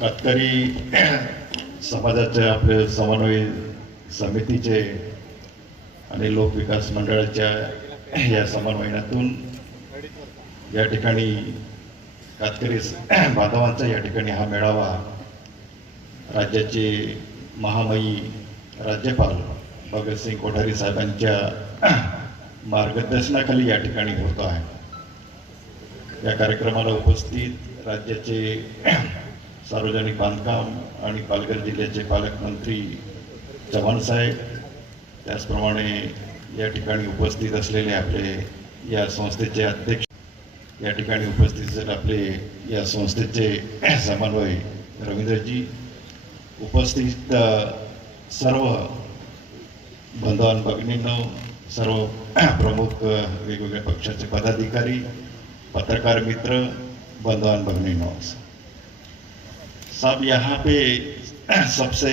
कातकरी समाजाचे आपले समन्वय समितीचे आणि लोकविकास मंडळाच्या या समन्वयातून या ठिकाणी कातकरी बांधवांचा या ठिकाणी हा मेळावा राज्याचे महामहिम राज्यपाल भगतसिंग कोठारी साहेबांच्या मार्गदर्शनाखाली या ठिकाणी होतो आहे। या कार्यक्रमाला उपस्थित राज्याचे सार्वजनिक बांधकाम आणि पालघर जिल्ह्याचे पालकमंत्री चव्हाण साहेब, त्याचप्रमाणे या ठिकाणी उपस्थित असलेले आपले या संस्थेचे अध्यक्ष, या ठिकाणी उपस्थित असलेले आपले या संस्थेचे समन्वय रवींद्रजी, उपस्थित सर्व बंधुआन भगिनींनो, सर्व प्रमुख वेगवेगळ्या पक्षाचे पदाधिकारी, पत्रकार मित्र, बंधुआन भगिनींनो, सब यहाँ पे सबसे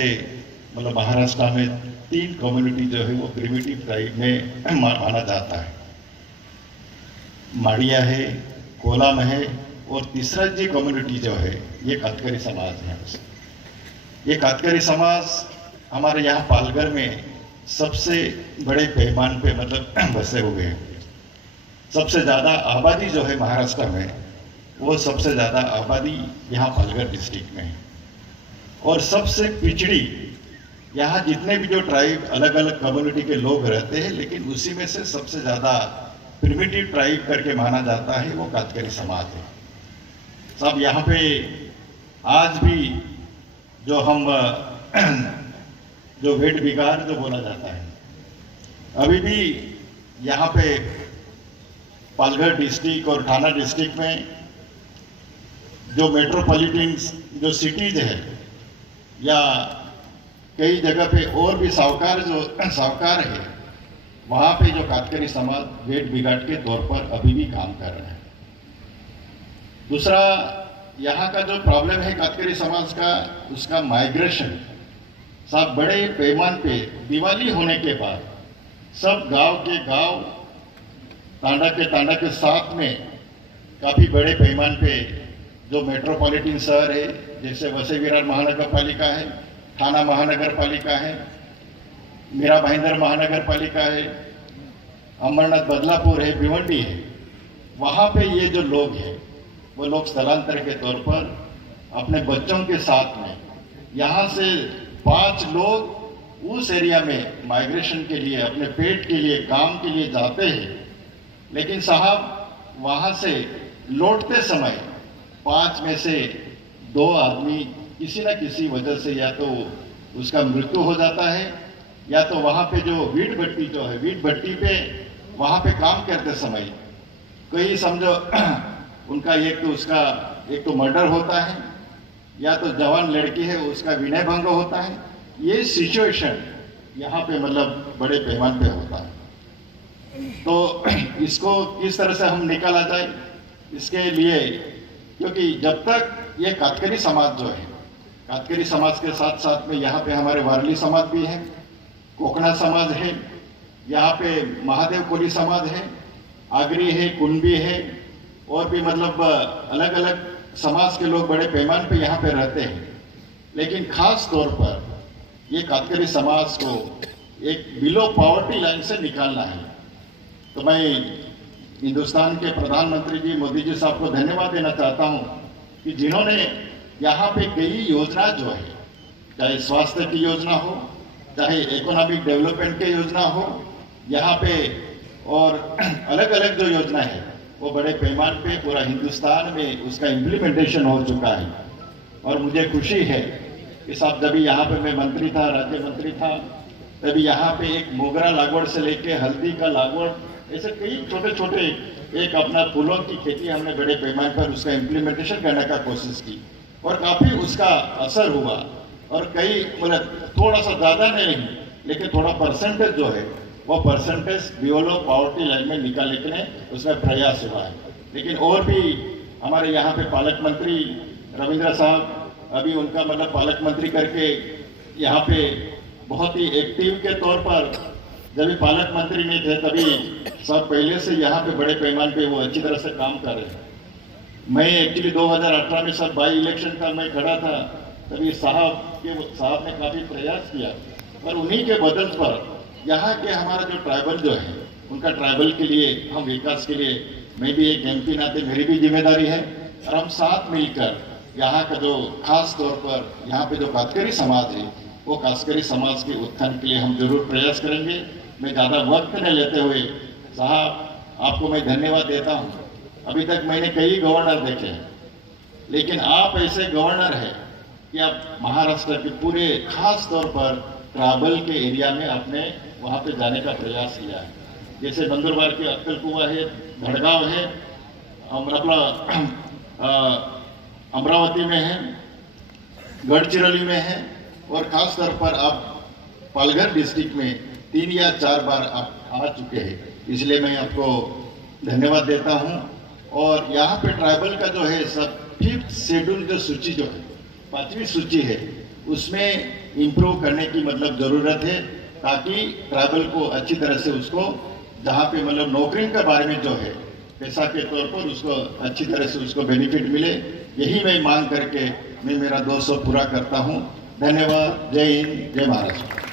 मतलब महाराष्ट्र में 3 कम्युनिटी जो है वो प्रिमिटिव टाइप में माना जाता है। माड़िया है, कोलाम है और तीसरा जी कम्युनिटी जो है ये कातकरी समाज है। ये कातकरी समाज हमारे यहाँ पालघर में सबसे बड़े पैमाने पे मतलब बसे हुए हैं। सबसे ज़्यादा आबादी जो है महाराष्ट्र में, वो सबसे ज़्यादा आबादी यहाँ पालघर डिस्ट्रिक्ट में है। और सबसे पिछड़ी यहाँ जितने भी जो ट्राइब अलग अलग कम्युनिटी के लोग रहते हैं, लेकिन उसी में से सबसे ज़्यादा प्रिमिटिव ट्राइब करके माना जाता है वो कातकरी समाज है। सब यहाँ पे आज भी जो हम जो भेड़ बिगाड़ जो बोला जाता है, अभी भी यहाँ पे पालघर डिस्ट्रिक्ट और थाना डिस्ट्रिक्ट में जो मेट्रोपॉलिटन जो सिटीज है या कई जगह पे और भी साहूकार है, वहाँ पे जो कातकरी समाज भेड़ बिगाड़ के तौर पर अभी भी काम कर रहे हैं। दूसरा, यहाँ का जो प्रॉब्लम है कातकरी समाज का, उसका माइग्रेशन सब बड़े पैमान पे दिवाली होने के बाद सब गांव के गांव, तांडा के साथ में काफ़ी बड़े पैमान पे जो मेट्रोपॉलिटन शहर है, जैसे वसई विरार महानगर पालिका है, थाना महानगर पालिका है, मीरा भाईंदर महानगर पालिका है, अमरनाथ बदलापुर है, भिवंडी है, वहाँ पे ये जो लोग हैं वो लोग स्थलांतर के तौर पर अपने बच्चों के साथ में यहाँ से 5 लोग उस एरिया में माइग्रेशन के लिए, अपने पेट के लिए, काम के लिए जाते हैं। लेकिन साहब वहाँ से लौटते समय 5 में से 2 आदमी किसी न किसी वजह से या तो उसका मृत्यु हो जाता है, या तो वहाँ पे जो वीट भट्टी जो है, वीट भट्टी पे वहाँ पे काम करते समय कोई समझो उनका एक तो मर्डर होता है, या तो जवान लड़की है उसका विनय भंग होता है। ये सिचुएशन यहाँ पे मतलब बड़े पैमाने पे होता है। तो इसको किस तरह से हम निकाला जाए, इसके लिए, क्योंकि जब तक ये कातकरी समाज जो है, कातकरी समाज के साथ साथ में यहाँ पे हमारे वारली समाज भी है, कोकणा समाज है, यहाँ पे महादेव कोली समाज है, आगरी है, कुंभी है, और भी मतलब अलग अलग समाज के लोग बड़े पैमाने पे यहाँ पे रहते हैं। लेकिन खास तौर पर ये कातकरी समाज को एक बिलो पॉवर्टी लाइन से निकालना है। तो मैं हिंदुस्तान के प्रधानमंत्री जी मोदी जी साहब को धन्यवाद देना चाहता हूँ कि जिन्होंने यहाँ पे कई योजना जो है, चाहे स्वास्थ्य की योजना हो, चाहे इकोनॉमिक डेवलपमेंट की योजना हो यहाँ पे, और अलग अलग जो योजना है वो बड़े पैमाने पे पूरा हिंदुस्तान में उसका इम्प्लीमेंटेशन हो चुका है। और मुझे खुशी है कि साहब जब यहाँ पे मैं मंत्री था, राज्य मंत्री था, तभी यहाँ पे एक मोगरा लागवड़ से लेके हल्दी का लागवड़, ऐसे कई छोटे छोटे एक अपना फूलों की खेती हमने बड़े पैमाने पर उसका इम्प्लीमेंटेशन करने का कोशिश की, और काफ़ी उसका असर हुआ। और कई मतलब थोड़ा सा ज़्यादा नहीं, लेकिन थोड़ा परसेंटेज जो है वो परसेंटेज बिलो पॉवर्टी लाइन में निकालने के लिए उसमें प्रयास हुआ है। लेकिन और भी हमारे यहाँ पे पालक मंत्री रविंद्र साहब, अभी उनका मतलब पालक मंत्री करके यहाँ पे बहुत ही एक्टिव के तौर पर, जब भी पालक मंत्री नहीं थे तभी सब पहले से यहाँ पे बड़े पैमाने पे वो अच्छी तरह से काम कर रहे हैं। मैं एक्चुअली 2018 में सब बाई इलेक्शन का मैं खड़ा था, तभी साहब ने काफ़ी प्रयास किया, पर उन्हीं के बदल पर यहाँ के हमारा जो ट्राइबल जो है उनका ट्राइबल के लिए हम विकास के लिए मैं भी एक एमपी नाते मेरी भी जिम्मेदारी है, और हम साथ मिलकर यहाँ का जो खास तौर पर यहाँ पे जो कास्करी समाज है वो कास्करी समाज के उत्थान के लिए हम जरूर प्रयास करेंगे। मैं ज़्यादा वक्त न लेते हुए साहब आपको मैं धन्यवाद देता हूँ। अभी तक मैंने कई गवर्नर देखे हैं, लेकिन आप ऐसे गवर्नर हैं कि आप महाराष्ट्र के पूरे खास तौर पर ट्राइबल के एरिया में आपने वहाँ पे जाने का प्रयास किया है। जैसे नंदुरबार के अक्कलकुवा है, धड़गांव है, अमरावती में है, गढ़चिरौली में है, और खास तौर पर आप पालघर डिस्ट्रिक्ट में 3 या 4 बार आप आ चुके हैं, इसलिए मैं आपको धन्यवाद देता हूं। और यहाँ पे ट्राइबल का जो है सब 5th शेड्यूल जो सूची जो है 5वीं सूची है उसमें इम्प्रूव करने की मतलब ज़रूरत है, ताकि ट्राइबल को अच्छी तरह से उसको जहाँ पे मतलब नौकरी के बारे में जो है पैसा के तौर पर उसको अच्छी तरह से उसको बेनिफिट मिले, यही मैं मांग करके मैं मेरा 200 पूरा करता हूँ। धन्यवाद। जय हिंद, जय महाराष्ट्र।